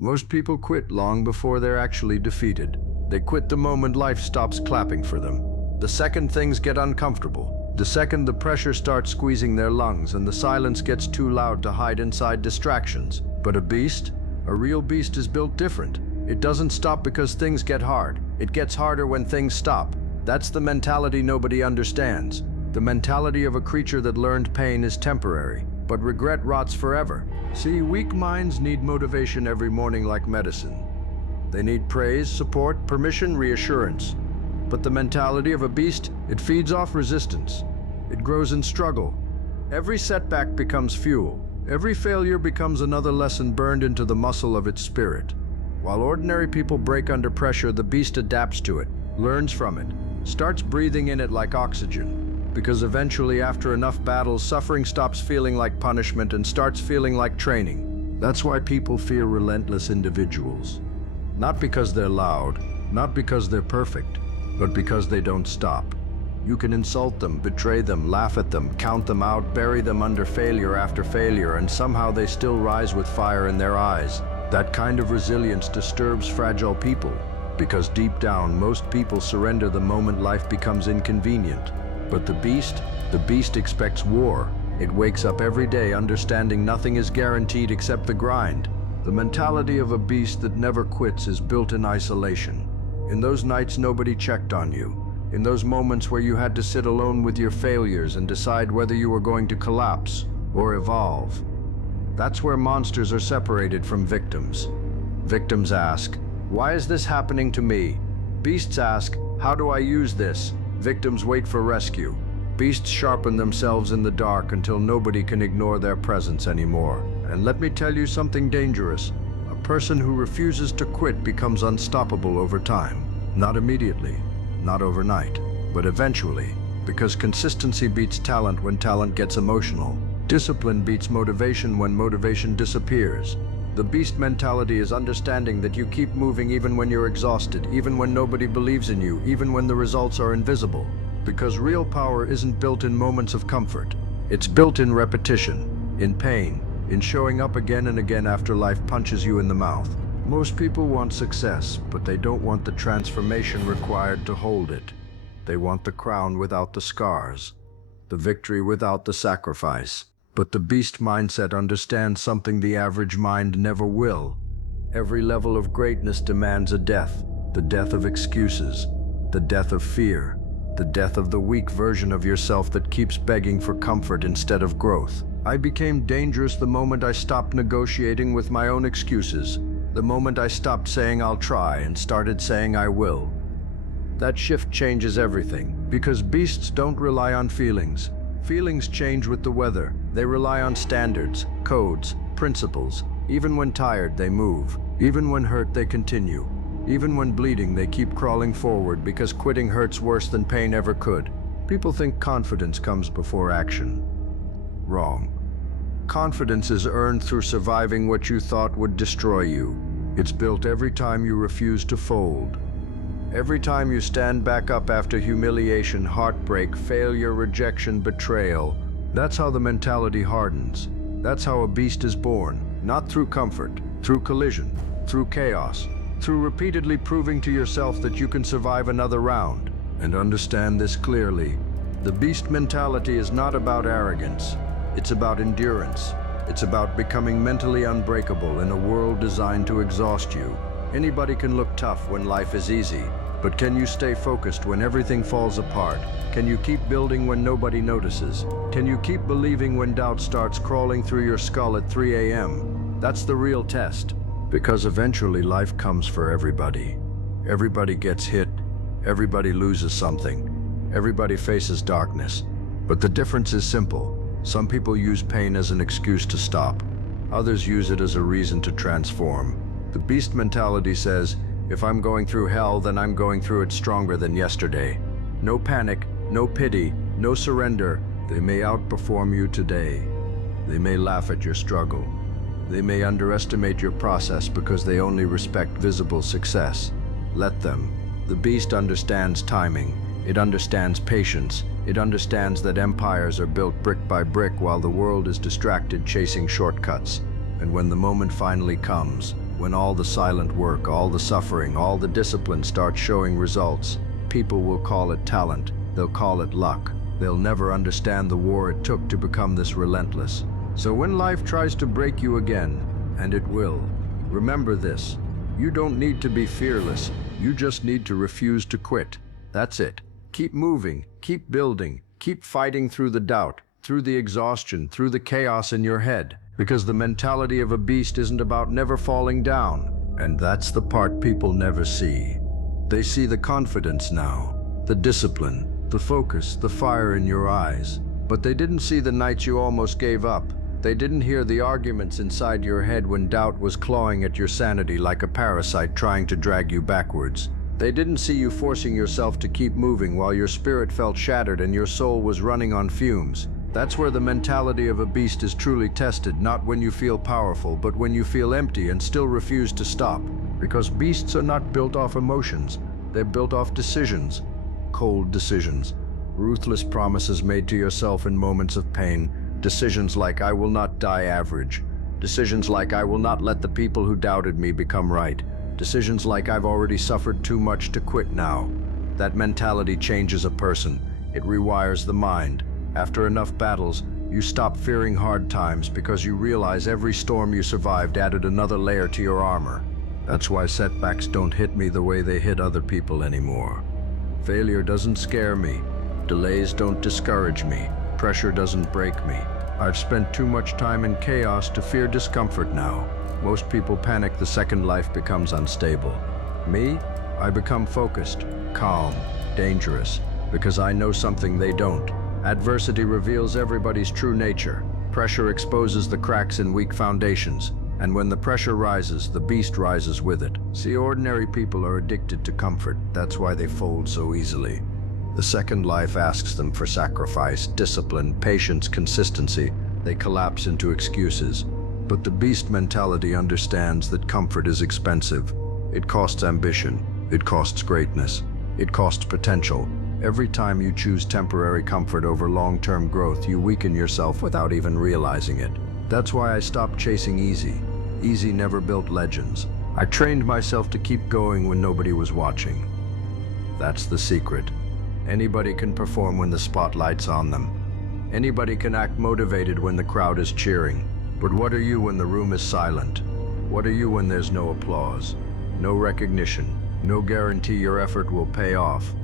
Most people quit long before they're actually defeated. They quit the moment life stops clapping for them. The second things get uncomfortable. The second the pressure starts squeezing their lungs and the silence gets too loud to hide inside distractions. But a real beast is built different. It doesn't stop because things get hard. It gets harder when things stop. That's the mentality nobody understands. The mentality of a creature that learned pain is temporary, but regret rots forever. See, weak minds need motivation every morning like medicine. They need praise, support, permission, reassurance. But the mentality of a beast, it feeds off resistance. It grows in struggle. Every setback becomes fuel. Every failure becomes another lesson burned into the muscle of its spirit. While ordinary people break under pressure, the beast adapts to it, learns from it, starts breathing in it like oxygen. Because eventually, after enough battles, suffering stops feeling like punishment and starts feeling like training. That's why people fear relentless individuals. Not because they're loud, not because they're perfect, but because they don't stop. You can insult them, betray them, laugh at them, count them out, bury them under failure after failure, and somehow they still rise with fire in their eyes. That kind of resilience disturbs fragile people, because deep down, most people surrender the moment life becomes inconvenient. But the beast expects war. It wakes up every day understanding nothing is guaranteed except the grind. The mentality of a beast that never quits is built in isolation. In those nights nobody checked on you. In those moments where you had to sit alone with your failures and decide whether you were going to collapse or evolve. That's where monsters are separated from victims. Victims ask, "Why is this happening to me?" Beasts ask, "How do I use this?" Victims wait for rescue. Beasts sharpen themselves in the dark until nobody can ignore their presence anymore. And let me tell you something dangerous. A person who refuses to quit becomes unstoppable over time. Not immediately, not overnight, but eventually, because consistency beats talent when talent gets emotional. Discipline beats motivation when motivation disappears. The beast mentality is understanding that you keep moving even when you're exhausted, even when nobody believes in you, even when the results are invisible. Because real power isn't built in moments of comfort. It's built in repetition, in pain, in showing up again and again after life punches you in the mouth. Most people want success, but they don't want the transformation required to hold it. They want the crown without the scars, the victory without the sacrifice. But the beast mindset understands something the average mind never will. Every level of greatness demands a death, the death of excuses, the death of fear, the death of the weak version of yourself that keeps begging for comfort instead of growth. I became dangerous the moment I stopped negotiating with my own excuses, the moment I stopped saying I'll try and started saying I will. That shift changes everything, because beasts don't rely on feelings. Feelings change with the weather. They rely on standards, codes, principles. Even when tired, they move. Even when hurt, they continue. Even when bleeding, they keep crawling forward because quitting hurts worse than pain ever could. People think confidence comes before action. Wrong. Confidence is earned through surviving what you thought would destroy you. It's built every time you refuse to fold. Every time you stand back up after humiliation, heartbreak, failure, rejection, betrayal. That's how the mentality hardens. That's how a beast is born. Not through comfort, through collision, through chaos, through repeatedly proving to yourself that you can survive another round. And understand this clearly. The beast mentality is not about arrogance. It's about endurance. It's about becoming mentally unbreakable in a world designed to exhaust you. Anybody can look tough when life is easy, but can you stay focused when everything falls apart? Can you keep building when nobody notices? Can you keep believing when doubt starts crawling through your skull at 3 a.m.? That's the real test, because eventually life comes for everybody. Everybody gets hit, everybody loses something, everybody faces darkness. But the difference is simple. Some people use pain as an excuse to stop. Others use it as a reason to transform. The beast mentality says, if I'm going through hell, then I'm going through it stronger than yesterday. No panic, no pity, no surrender. They may outperform you today. They may laugh at your struggle. They may underestimate your process because they only respect visible success. Let them. The beast understands timing. It understands patience. It understands that empires are built brick by brick while the world is distracted chasing shortcuts. And when the moment finally comes, When all the silent work, all the suffering, all the discipline starts showing results, people will call it talent, they'll call it luck. They'll never understand the war it took to become this relentless. So when life tries to break you again, and it will, remember this: you don't need to be fearless, you just need to refuse to quit. That's it. Keep moving, keep building, keep fighting through the doubt, through the exhaustion, through the chaos in your head. Because the mentality of a beast isn't about never falling down. And that's the part people never see. They see the confidence now, the discipline, the focus, the fire in your eyes. But they didn't see the nights you almost gave up. They didn't hear the arguments inside your head when doubt was clawing at your sanity like a parasite trying to drag you backwards. They didn't see you forcing yourself to keep moving while your spirit felt shattered and your soul was running on fumes. That's where the mentality of a beast is truly tested, not when you feel powerful, but when you feel empty and still refuse to stop. Because beasts are not built off emotions, they're built off decisions. Cold decisions. Ruthless promises made to yourself in moments of pain. Decisions like, I will not die average. Decisions like, I will not let the people who doubted me become right. Decisions like, I've already suffered too much to quit now. That mentality changes a person. It rewires the mind. After enough battles, you stop fearing hard times because you realize every storm you survived added another layer to your armor. That's why setbacks don't hit me the way they hit other people anymore. Failure doesn't scare me. Delays don't discourage me. Pressure doesn't break me. I've spent too much time in chaos to fear discomfort now. Most people panic the second life becomes unstable. Me? I become focused, calm, dangerous, because I know something they don't. Adversity reveals everybody's true nature. Pressure exposes the cracks in weak foundations. And when the pressure rises, the beast rises with it. See, ordinary people are addicted to comfort. That's why they fold so easily. The second life asks them for sacrifice, discipline, patience, consistency. They collapse into excuses. But the beast mentality understands that comfort is expensive. It costs ambition. It costs greatness. It costs potential. Every time you choose temporary comfort over long-term growth, you weaken yourself without even realizing it. That's why I stopped chasing easy. Easy never built legends. I trained myself to keep going when nobody was watching. That's the secret. Anybody can perform when the spotlight's on them. Anybody can act motivated when the crowd is cheering. But what are you when the room is silent? What are you when there's no applause, no recognition, no guarantee your effort will pay off?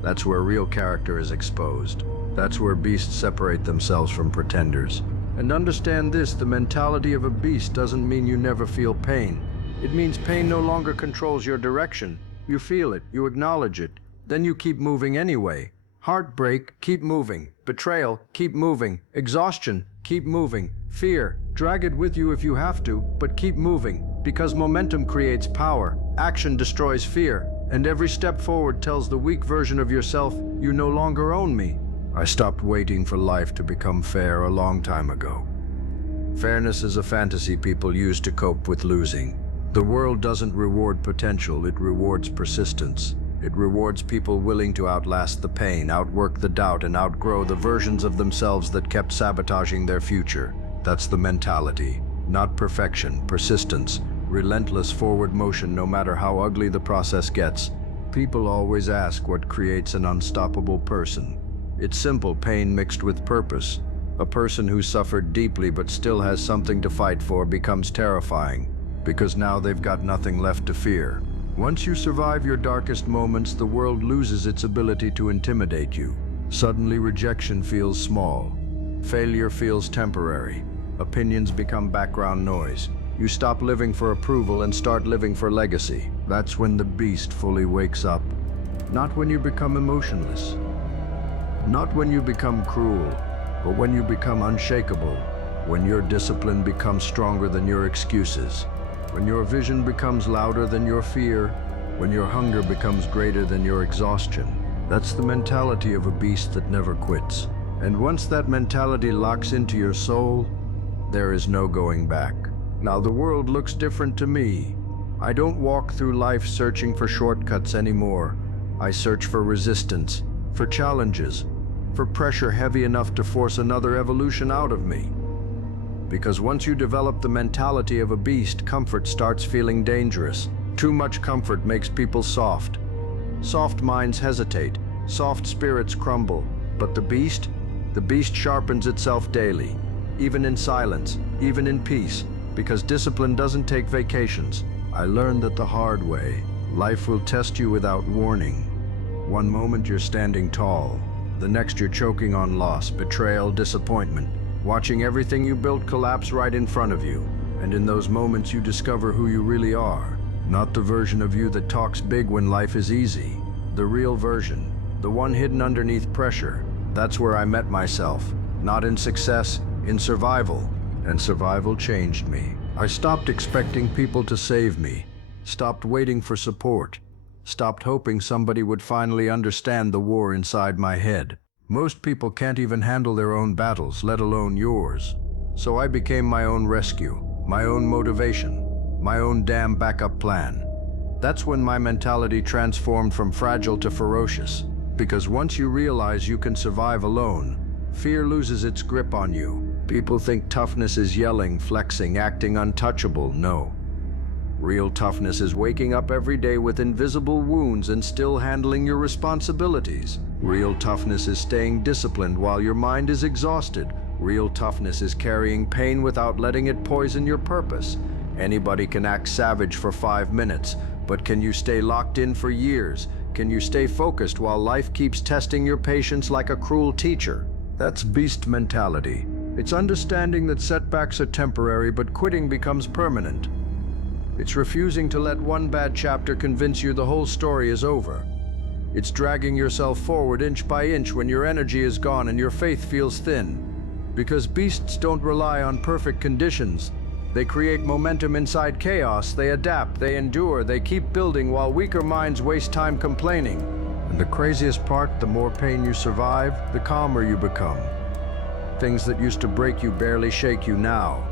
That's where real character is exposed. That's where beasts separate themselves from pretenders. And understand this, the mentality of a beast doesn't mean you never feel pain. It means pain no longer controls your direction. You feel it, you acknowledge it, then you keep moving anyway. Heartbreak, keep moving. Betrayal, keep moving. Exhaustion, keep moving. Fear, drag it with you if you have to, but keep moving. Because momentum creates power, action destroys fear, and every step forward tells the weak version of yourself, you no longer own me. I stopped waiting for life to become fair a long time ago. Fairness is a fantasy people use to cope with losing. The world doesn't reward potential, it rewards persistence. It rewards people willing to outlast the pain, outwork the doubt, and outgrow the versions of themselves that kept sabotaging their future. That's the mentality. Not perfection, persistence, relentless forward motion no matter how ugly the process gets. People always ask what creates an unstoppable person. It's simple, pain mixed with purpose. A person who suffered deeply but still has something to fight for becomes terrifying, because now they've got nothing left to fear. Once you survive your darkest moments, the world loses its ability to intimidate you. Suddenly rejection feels small. Failure feels temporary. Opinions become background noise. You stop living for approval and start living for legacy. That's when the beast fully wakes up. Not when you become emotionless. Not when you become cruel, but when you become unshakable. When your discipline becomes stronger than your excuses. When your vision becomes louder than your fear. When your hunger becomes greater than your exhaustion. That's the mentality of a beast that never quits. And once that mentality locks into your soul, there is no going back. Now the world looks different to me. I don't walk through life searching for shortcuts anymore. I search for resistance, for challenges, for pressure heavy enough to force another evolution out of me. Because once you develop the mentality of a beast, comfort starts feeling dangerous. Too much comfort makes people soft. Soft minds hesitate, soft spirits crumble. But the beast sharpens itself daily, even in silence, even in peace, because discipline doesn't take vacations. I learned that the hard way. Life will test you without warning. One moment you're standing tall, the next you're choking on loss, betrayal, disappointment, watching everything you built collapse right in front of you. And in those moments you discover who you really are. Not the version of you that talks big when life is easy. The real version, the one hidden underneath pressure. That's where I met myself. Not in success, in survival. And survival changed me. I stopped expecting people to save me. Stopped waiting for support. Stopped hoping somebody would finally understand the war inside my head. Most people can't even handle their own battles, let alone yours. So I became my own rescue, my own motivation, my own damn backup plan. That's when my mentality transformed from fragile to ferocious. Because once you realize you can survive alone, fear loses its grip on you. People think toughness is yelling, flexing, acting untouchable. No. Real toughness is waking up every day with invisible wounds and still handling your responsibilities. Real toughness is staying disciplined while your mind is exhausted. Real toughness is carrying pain without letting it poison your purpose. Anybody can act savage for 5 minutes, but can you stay locked in for years? Can you stay focused while life keeps testing your patience like a cruel teacher? That's beast mentality. It's understanding that setbacks are temporary, but quitting becomes permanent. It's refusing to let one bad chapter convince you the whole story is over. It's dragging yourself forward inch by inch when your energy is gone and your faith feels thin. Because beasts don't rely on perfect conditions. They create momentum inside chaos, they adapt, they endure, they keep building while weaker minds waste time complaining. And the craziest part, the more pain you survive, the calmer you become. Things that used to break you barely shake you now.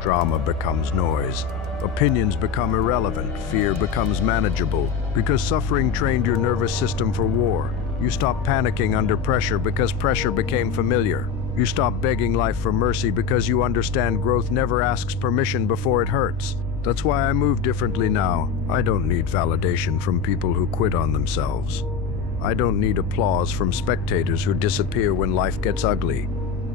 Drama becomes noise. Opinions become irrelevant, fear becomes manageable. Because suffering trained your nervous system for war. You stop panicking under pressure because pressure became familiar. You stop begging life for mercy because you understand growth never asks permission before it hurts. That's why I move differently now. I don't need validation from people who quit on themselves. I don't need applause from spectators who disappear when life gets ugly.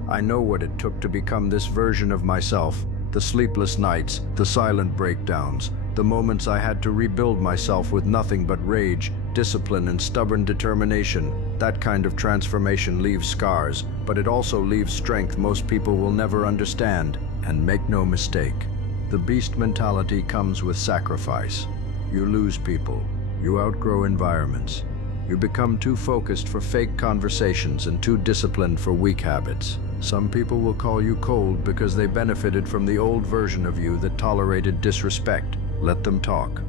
I know what it took to become this version of myself. The sleepless nights, the silent breakdowns, the moments I had to rebuild myself with nothing but rage, discipline, and stubborn determination. That kind of transformation leaves scars, but it also leaves strength most people will never understand. And make no mistake, the beast mentality comes with sacrifice. You lose people, you outgrow environments. You become too focused for fake conversations and too disciplined for weak habits. Some people will call you cold because they benefited from the old version of you that tolerated disrespect. Let them talk.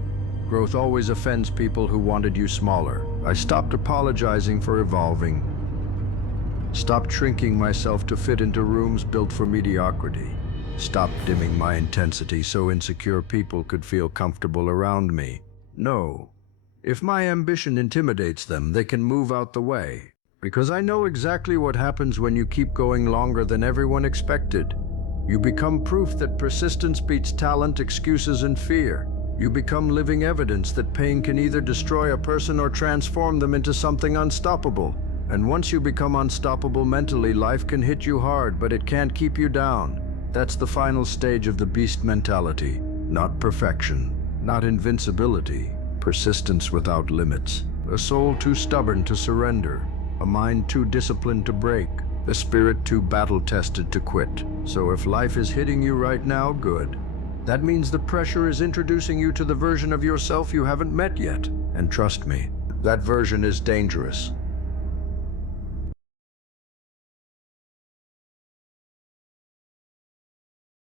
Growth always offends people who wanted you smaller. I stopped apologizing for evolving. Stopped shrinking myself to fit into rooms built for mediocrity. Stopped dimming my intensity so insecure people could feel comfortable around me. No. If my ambition intimidates them, they can move out the way. Because I know exactly what happens when you keep going longer than everyone expected. You become proof that persistence beats talent, excuses, and fear. You become living evidence that pain can either destroy a person or transform them into something unstoppable. And once you become unstoppable mentally, life can hit you hard, but it can't keep you down. That's the final stage of the beast mentality. Not perfection, not invincibility, persistence without limits. A soul too stubborn to surrender. A mind too disciplined to break, a spirit too battle-tested to quit. So if life is hitting you right now, good. That means the pressure is introducing you to the version of yourself you haven't met yet. And trust me, that version is dangerous.